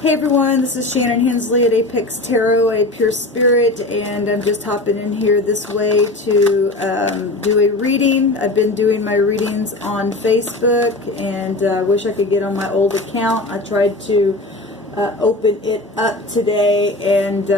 Hey everyone, this is Shannon Hensley at Apex Tarot, a pure spirit, and I'm just hopping in here this way to do a reading. I've been doing my readings on Facebook, and I wish I could get on my old account. I tried to open it up today, and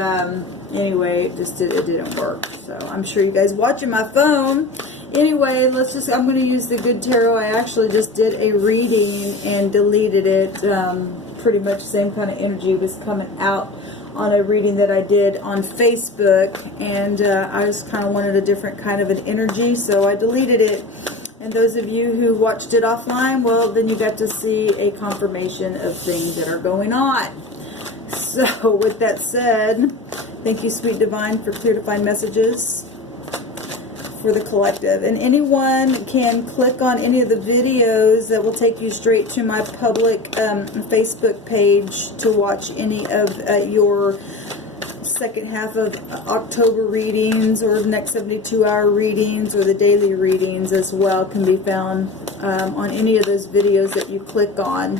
anyway, it didn't work. So I'm sure you guys watching my phone. Anyway, I'm going to use the good tarot. I actually just did a reading and deleted it. Pretty much same kind of energy was coming out on a reading that I did on Facebook, and I just kind of wanted a different kind of an energy, so I deleted it. And those of you who watched it offline, well, then you got to see a confirmation of things that are going on. So with that said, thank you, Sweet Divine, for clear defined messages for the collective. And anyone can click on any of the videos that will take you straight to my public Facebook page to watch any of your second half of October readings, or the next 72-hour readings, or the daily readings as well, can be found on any of those videos that you click on.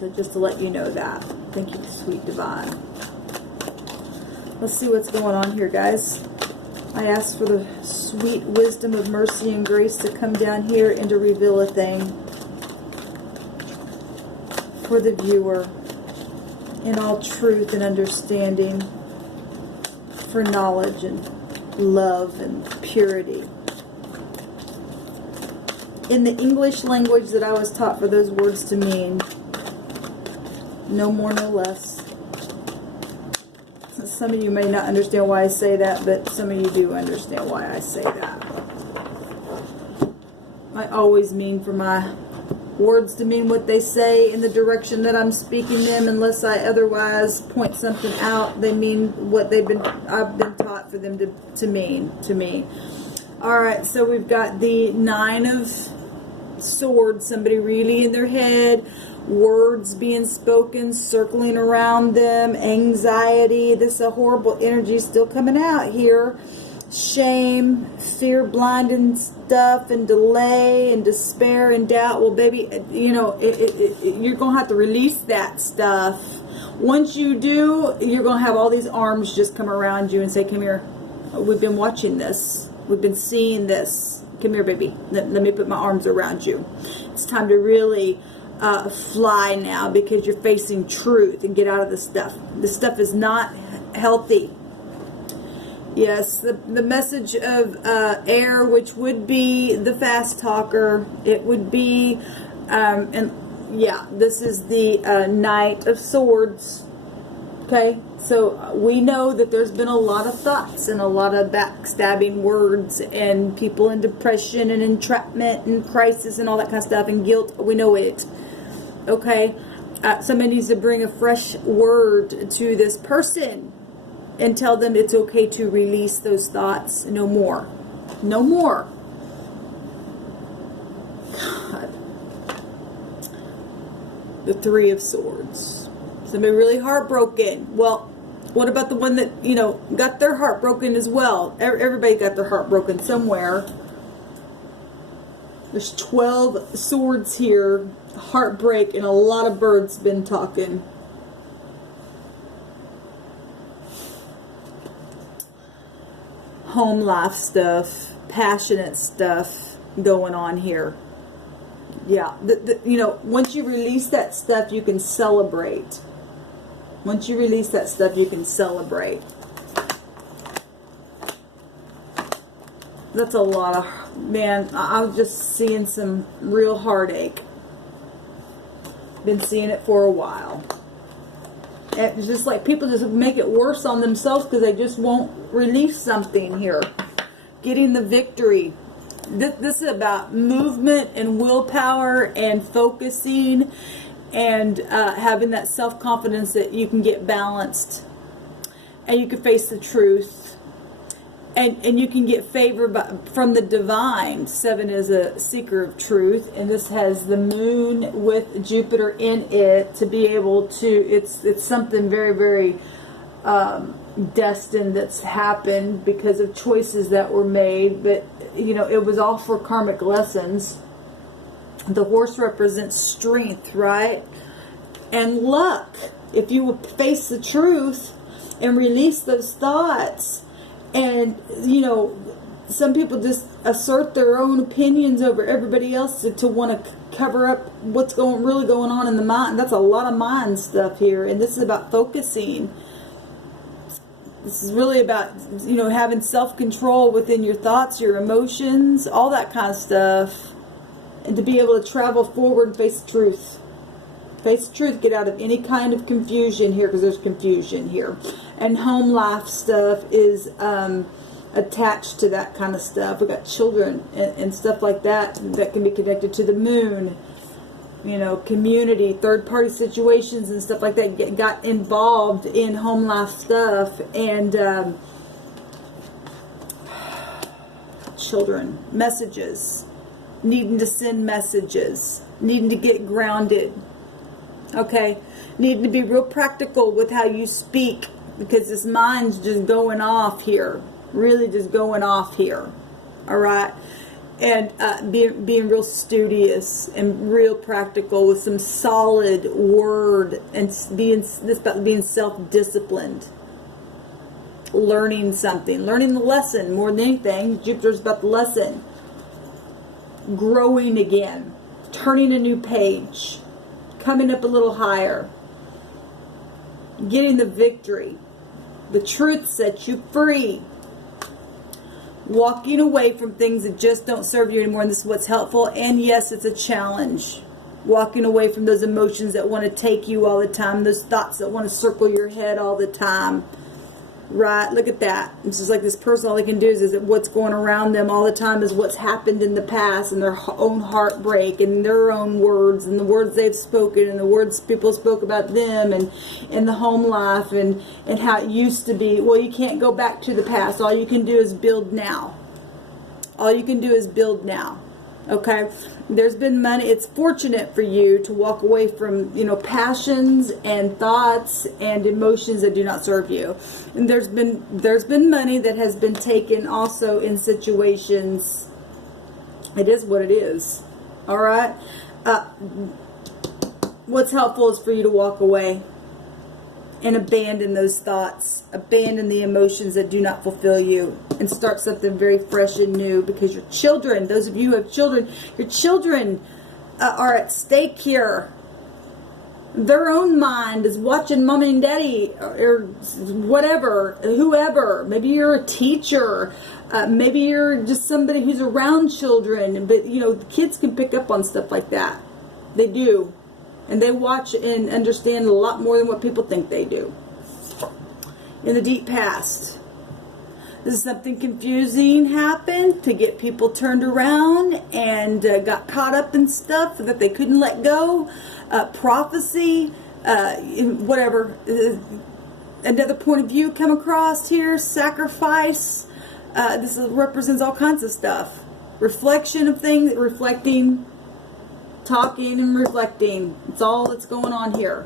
So just to let you know that. Thank you, Sweet Divine. Let's see what's going on here, guys. I ask for the sweet wisdom of mercy and grace to come down here and to reveal a thing for the viewer in all truth and understanding, for knowledge and love and purity. In the English language that I was taught for those words to mean, no more, no less. Some of you may not understand why I say that, but some of you do understand why I say that. I always mean for my words to mean what they say in the direction that I'm speaking them, unless I otherwise point something out. They mean what I've been taught for them to mean to me. Alright, so we've got the Nine of Swords, somebody really in their head, words being spoken, circling around them, anxiety. This is a horrible energy still coming out here. Shame, fear, blinding stuff, and delay, and despair, and doubt. Well, baby, you know, you're going to have to release that stuff. Once you do, you're going to have all these arms just come around you and say, come here. We've been watching this. We've been seeing this. Come here, baby. Let me put my arms around you. It's time to really fly now, because you're facing truth, and get out of this stuff. This stuff is not healthy. Yes, the message of air, which would be the fast talker. It would be, and yeah, this is the Knight of Swords. Okay, so we know that there's been a lot of thoughts and a lot of backstabbing words, and people in depression and entrapment and crisis and all that kind of stuff, and guilt. We know it. Okay, somebody needs to bring a fresh word to this person and tell them it's okay to release those thoughts. No more. No more. God. The Three of Swords. Somebody really heartbroken. Well, what about the one that, you know, got their heart broken as well? Everybody got their heart broken somewhere. There's 12 swords here. Heartbreak, and a lot of birds been talking. Home life stuff, passionate stuff going on here. Yeah, you know, once you release that stuff, you can celebrate. Once you release that stuff, you can celebrate. That's a lot of, man, I'm just seeing some real heartache. Been seeing it for a while. It's just like people just make it worse on themselves because they just won't release something here. Getting the victory. This is about movement and willpower and focusing, and having that self-confidence that you can get balanced and you can face the truth. And you can get favor from the divine. 7 is a seeker of truth, and this has the moon with Jupiter in it to be able to. It's something very, very destined that's happened because of choices that were made. But you know, it was all for karmic lessons. The horse represents strength, right? and luck. If you will face the truth and release those thoughts. And, you know, some people just assert their own opinions over everybody else to want to cover up what's really going on in the mind. That's a lot of mind stuff here. And this is about focusing. This is really about, you know, having self-control within your thoughts, your emotions, all that kind of stuff. And to be able to travel forward and face the truth. Face the truth. Get out of any kind of confusion here, because there's confusion here. And home life stuff is attached to that kind of stuff. We got children and stuff like that can be connected to the moon. You know, community, third-party situations and stuff like that got involved in home life stuff. And children, messages, needing to send messages, needing to get grounded. Okay, needing to be real practical with how you speak, because this mind's just going off here, really just going off here. All right. And being real studious and real practical with some solid word, and this about being self-disciplined, learning something, learning the lesson more than anything. Jupiter's about the lesson, growing again, turning a new page, coming up a little higher, getting the victory. The truth sets you free. Walking away from things that just don't serve you anymore, and this is what's helpful. And yes, it's a challenge. Walking away from those emotions that want to take you all the time, those thoughts that want to circle your head all the time. Right? Look at that. It's just like this person, all they can do is what's going around them all the time is what's happened in the past, and their own heartbreak, and their own words, and the words they've spoken, and the words people spoke about them, and the home life, and how it used to be. Well, you can't go back to the past. All you can do is build now. All you can do is build now. Okay? There's been money. It's fortunate for you to walk away from, you know, passions and thoughts and emotions that do not serve you. And there's been money that has been taken also in situations. It is what it is. All right. What's helpful is for you to walk away and abandon those thoughts, abandon the emotions that do not fulfill you, and start something very fresh and new, because your children, those of you who have children, your children are at stake here. Their own mind is watching mommy and daddy or whatever, whoever. Maybe you're a teacher. Maybe you're just somebody who's around children. But, you know, the kids can pick up on stuff like that. They do. And they watch and understand a lot more than what people think they do. In the deep past, this is something confusing happened to get people turned around and got caught up in stuff that they couldn't let go. Prophecy, whatever. Another point of view come across here. Sacrifice. This represents all kinds of stuff. Reflection of things, reflecting. Talking and reflecting. It's all that's going on here.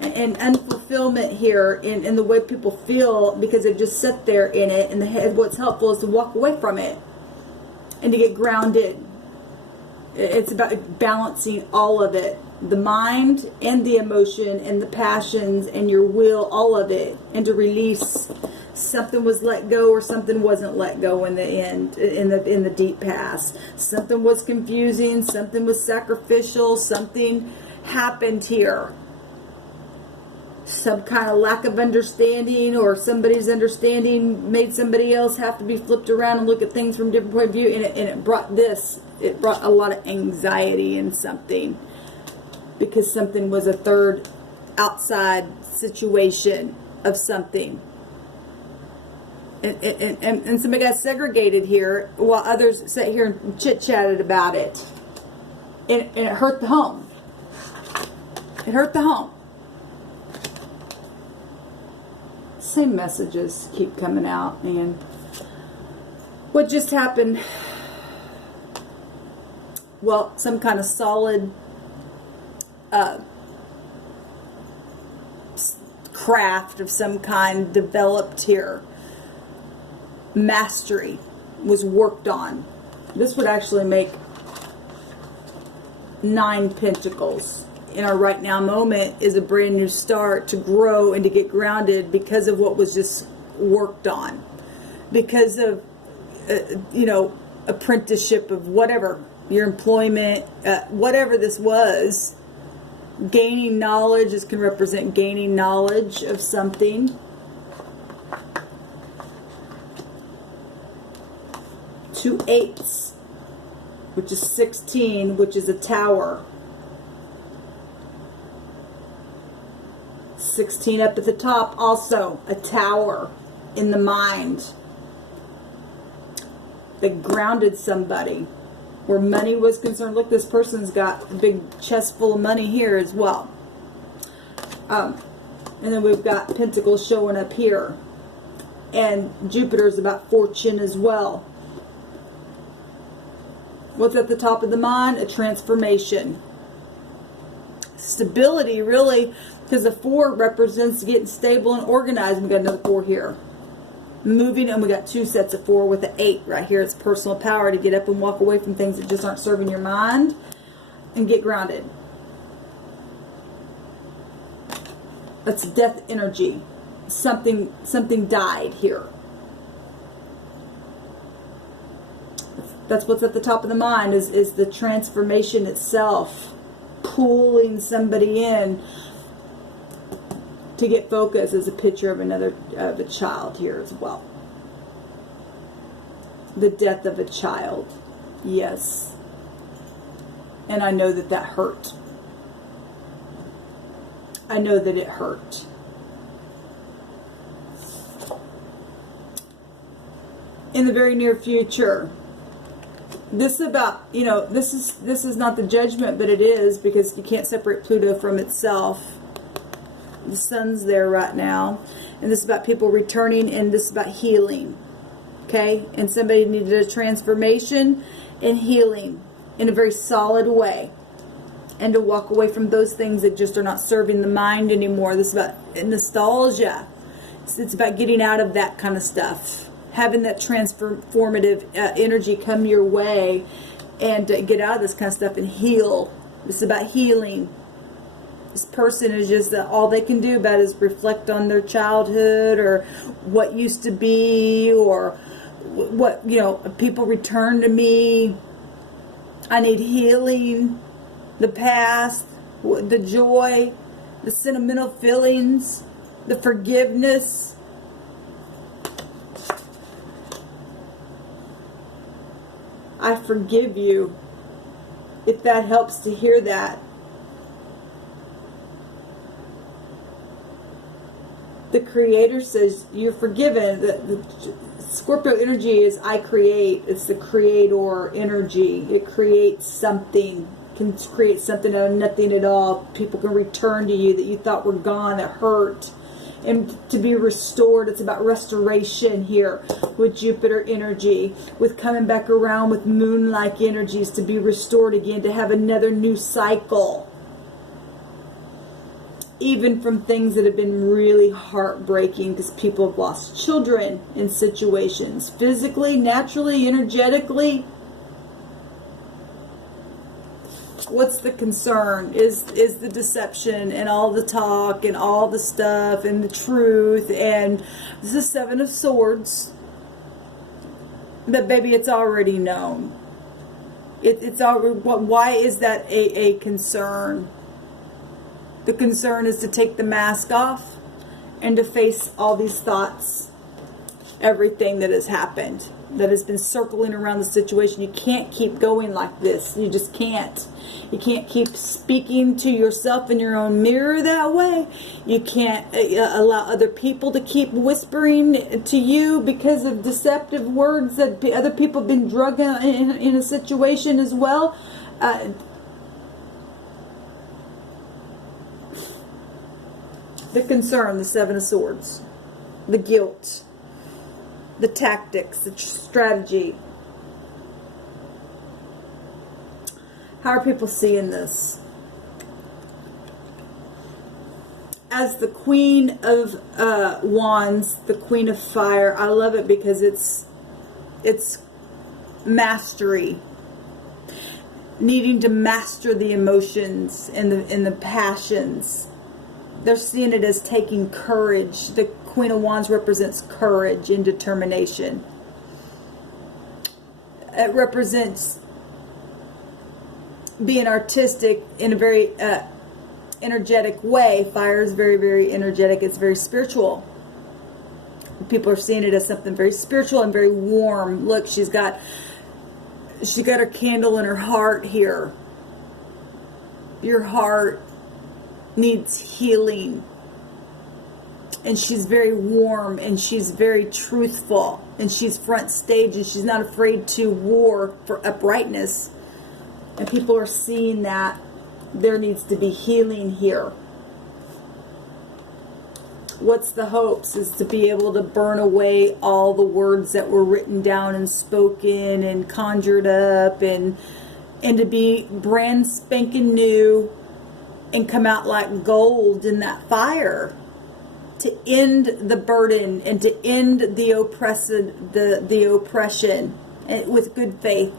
And unfulfillment here in the way people feel, because they just sit there in it. And what's helpful is to walk away from it and to get grounded. It's about balancing all of it. The mind and the emotion and the passions and your will, all of it. And to release. Something was let go or something wasn't let go in the end, in the deep past. Something was confusing, something was sacrificial, something happened here. Some kind of lack of understanding, or somebody's understanding made somebody else have to be flipped around and look at things from a different point of view, and it brought a lot of anxiety in something, because something was a third outside situation of something. And somebody got segregated here while others sat here and chit-chatted about it. And it hurt the home. It hurt the home. Same messages keep coming out. And what just happened? Well, some kind of solid craft of some kind developed here. Mastery was worked on. This would actually make 9 pentacles in our right now moment is a brand new start to grow and to get grounded because of what was just worked on, because of apprenticeship of whatever your employment, whatever this was. Gaining knowledge, this can represent gaining knowledge of something. 2 8s, which is 16, which is a tower. 16 up at the top, also a tower in the mind. That grounded somebody. Where money was concerned. Look, this person's got a big chest full of money here as well. And then we've got Pentacles showing up here. And Jupiter's about fortune as well. What's at the top of the mind? A transformation. Stability, really, because the 4 represents getting stable and organized. We got another 4 here. Moving, and we got 2 sets of 4 with the 8 right here. It's personal power to get up and walk away from things that just aren't serving your mind and get grounded. That's death energy. Something died here. That's what's at the top of the mind is the transformation itself, pulling somebody in to get focus. Is a picture of a child here as well. The death of a child. Yes. And I know that hurt. I know that it hurt. In the very near future, this about, this is not the judgment, but it is, because you can't separate Pluto from itself. The sun's there right now, and this is about people returning, and this is about healing. Okay, and somebody needed a transformation and healing in a very solid way, and to walk away from those things that just are not serving the mind anymore. This is about nostalgia. It's about getting out of that kind of stuff, having that transformative energy come your way, and get out of this kind of stuff and heal. This is about healing. This person is just all they can do about is reflect on their childhood or what used to be, or what, people return to me. I need healing. The past, the joy, the sentimental feelings, the forgiveness. I forgive you. If that helps to hear that. The Creator says you're forgiven. The Scorpio energy is I create. It's the creator energy. It creates something. Can create something out of nothing at all. People can return to you that you thought were gone, that hurt, and to be restored. It's about restoration here with Jupiter energy, with coming back around with moon-like energies, to be restored again, to have another new cycle. Even from things that have been really heartbreaking, because people have lost children in situations, physically, naturally, energetically. What's the concern? Is the deception and all the talk and all the stuff and the truth, and this is the 7 of Swords. But baby, it's already known. It's already. Why is that a concern? The concern is to take the mask off and to face all these thoughts, everything that has happened, that has been circling around the situation. You can't keep going like this. You just can't. You can't keep speaking to yourself in your own mirror that way. You can't allow other people to keep whispering to you because of deceptive words that other people have been drugged in a situation as well. The concern, the 7 of Swords, the guilt, the tactics, the strategy. How are people seeing this? As the Queen of Wands, the Queen of Fire, I love it because it's mastery. needing to master the emotions and the passions. They're seeing it as taking courage. The Queen of Wands represents courage and determination. It represents being artistic in a very energetic way. Fire is very, very energetic. It's very spiritual. People are seeing it as something very spiritual and very warm. Look, she got her candle in her heart here. Your heart needs healing. And she's very warm, and she's very truthful, and she's front stage, and she's not afraid to war for uprightness. And people are seeing that there needs to be healing here. What's the hopes is to be able to burn away all the words that were written down and spoken and conjured up, and to be brand spanking new and come out like gold in that fire, to end the burden and to end the oppression with good faith,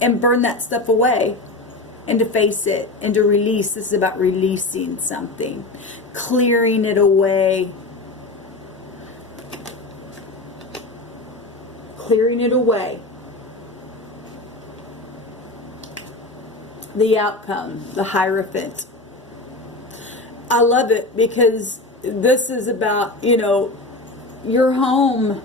and burn that stuff away, and to face it and to release. This is about releasing something, clearing it away, clearing it away. The outcome, the Hierophant. I love it because this is about, your home,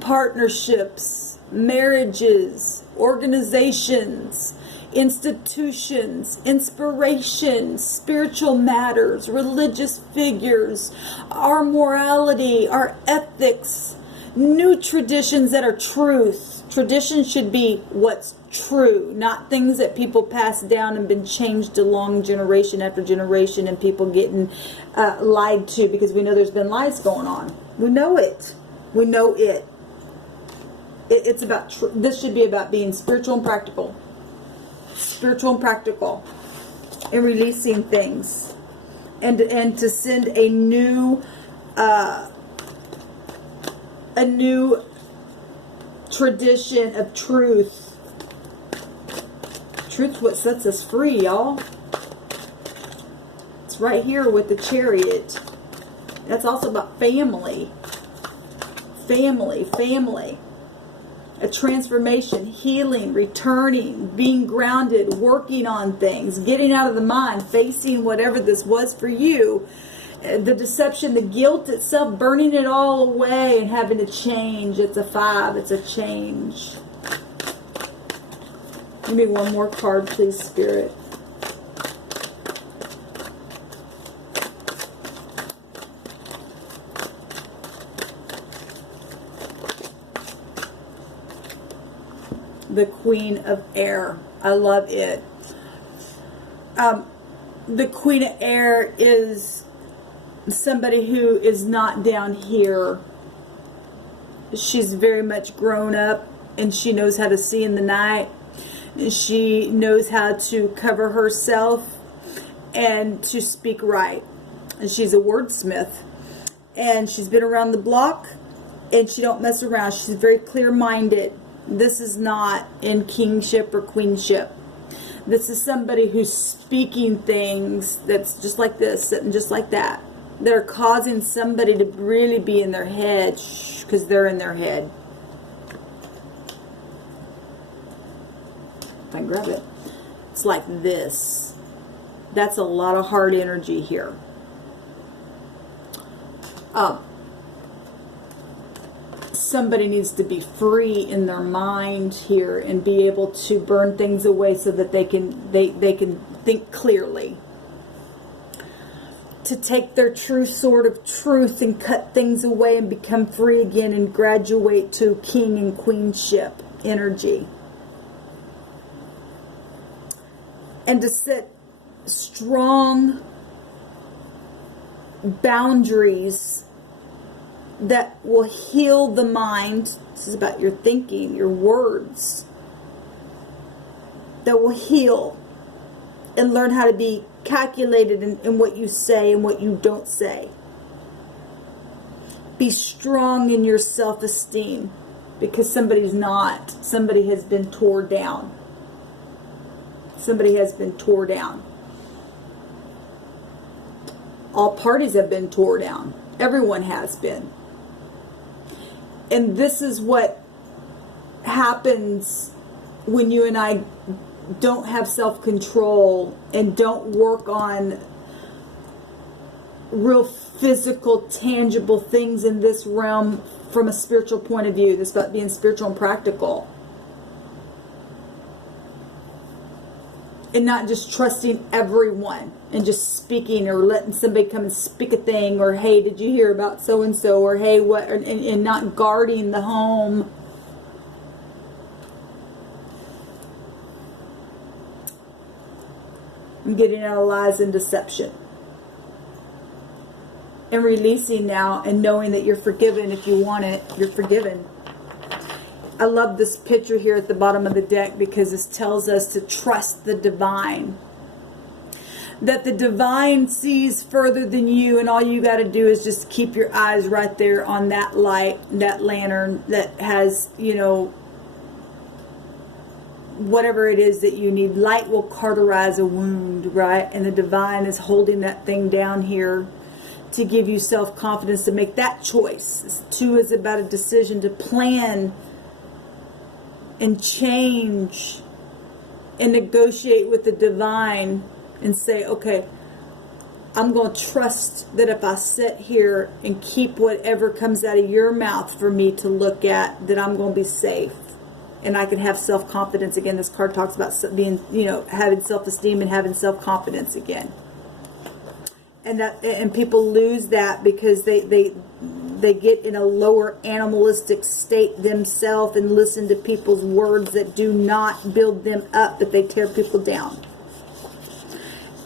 partnerships, marriages, organizations, institutions, inspirations, spiritual matters, religious figures, our morality, our ethics, new traditions that are truth. Tradition should be what's true, not things that people pass down and been changed along generation after generation, and people getting lied to, because we know there's been lies going on. We know it. We know it. It's about this should be about being spiritual and practical. Spiritual and practical, and releasing things, and to send a new tradition of truth. Truth's what sets us free, y'all. It's right here with the Chariot. That's also about family. Family. A transformation, healing, returning, being grounded, working on things, getting out of the mind, facing whatever this was for you. The deception, the guilt itself, burning it all away and having to change. It's a 5. It's a change. Give me one more card, please, Spirit. The Queen of Air. I love it. The Queen of Air is somebody who is not down here. She's very much grown up, and she knows how to see in the night. She knows how to cover herself and to speak right. And she's a wordsmith, and she's been around the block, and she don't mess around. She's very clear-minded. This is not in kingship or queenship. This is somebody who's speaking things that's just like this and just like that. They're causing somebody to really be in their head, because they're in their head. If I can grab it. It's like this. That's a lot of hard energy here. Somebody needs to be free in their mind here and be able to burn things away so that they can think clearly. To take their true sword of truth and cut things away and become free again and graduate to king and queenship energy. And to set strong boundaries that will heal the mind. This is about your thinking, your words. That will heal and learn how to be calculated in what you say and what you don't say. Be strong in your self-esteem. because somebody's not. Somebody has been tore down. Somebody has been tore down. All parties have been tore down. Everyone has been. And this is what happens when you and I don't have self-control and don't work on real physical, tangible things in this realm from a spiritual point of view. This is about being spiritual and practical. And not just trusting everyone and just speaking or letting somebody come and speak a thing, or hey, did you hear about so-and-so, or hey, what, and not guarding the home. I'm getting out of lies and deception. And releasing now and knowing that you're forgiven. If you want it, you're forgiven. I love this picture here at the bottom of the deck because this tells us to trust the divine. That the divine sees further than you, and all you got to do is just keep your eyes right there on that light, that lantern that has, you know, whatever it is that you need. Light will cauterize a wound, right? And the divine is holding that thing down here to give you self-confidence to make that choice. 2 is about a decision to plan and change and negotiate with the divine and say, okay, I'm going to trust that if I sit here and keep whatever comes out of your mouth for me to look at, that I'm going to be safe. And I can have self-confidence again. This card talks about being, you know, having self-esteem and having self-confidence again. And people lose that because they get in a lower animalistic state themselves and listen to people's words that do not build them up, but they tear people down.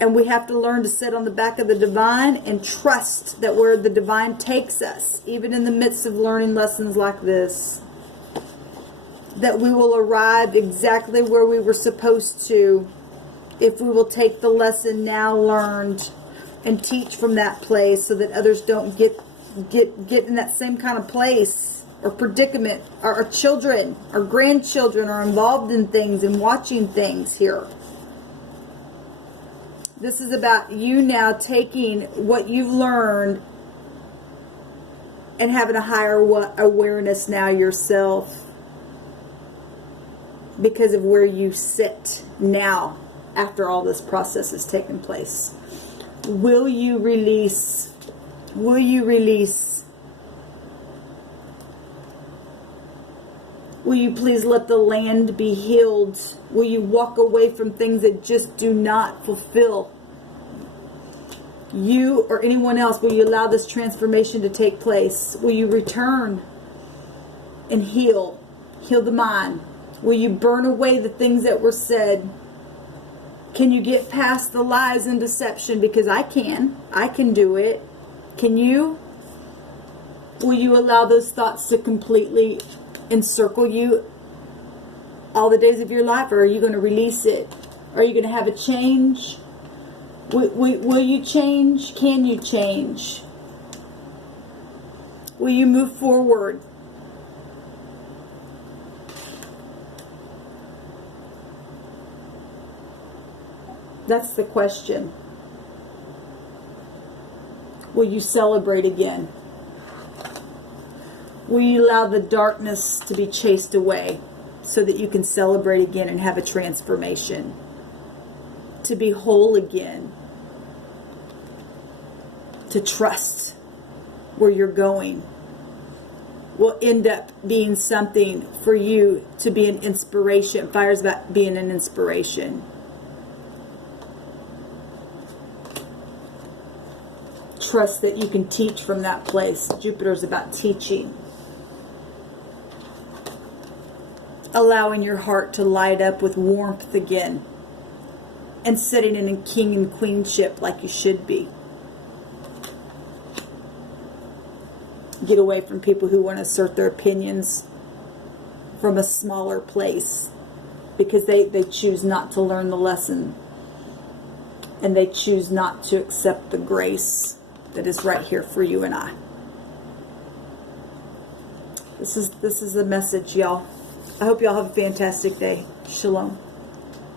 And we have to learn to sit on the back of the divine and trust that where the divine takes us, even in the midst of learning lessons like this, that we will arrive exactly where we were supposed to if we will take the lesson now learned and teach from that place, so that others don't get in that same kind of place or predicament. Our children, our grandchildren are involved in things and watching things here. This is about you now taking what you've learned and having a higher awareness now yourself because of where you sit now after all this process has taken place. Will you release? Will you release? Will you please let the land be healed? Will you walk away from things that just do not fulfill you or anyone else? Will you allow this transformation to take place? Will you return and heal? Heal the mind. Will you burn away the things that were said? Can you get past the lies and deception? Because I can. I can do it. Can you? Will you allow those thoughts to completely encircle you all the days of your life? Or are you going to release it? Are you going to have a change? Will you change? Can you change? Will you move forward? That's the question. Will you celebrate again? Will you allow the darkness to be chased away so that you can celebrate again and have a transformation? To be whole again. To trust where you're going will end up being something for you to be an inspiration. Fire's about being an inspiration. Trust that you can teach from that place. Jupiter's about teaching. Allowing your heart to light up with warmth again. And sitting in a king and queenship like you should be. Get away from people who want to assert their opinions from a smaller place. Because they choose not to learn the lesson. And they choose not to accept the grace that is right here for you and I. This is the message, y'all. I hope y'all have a fantastic day. Shalom.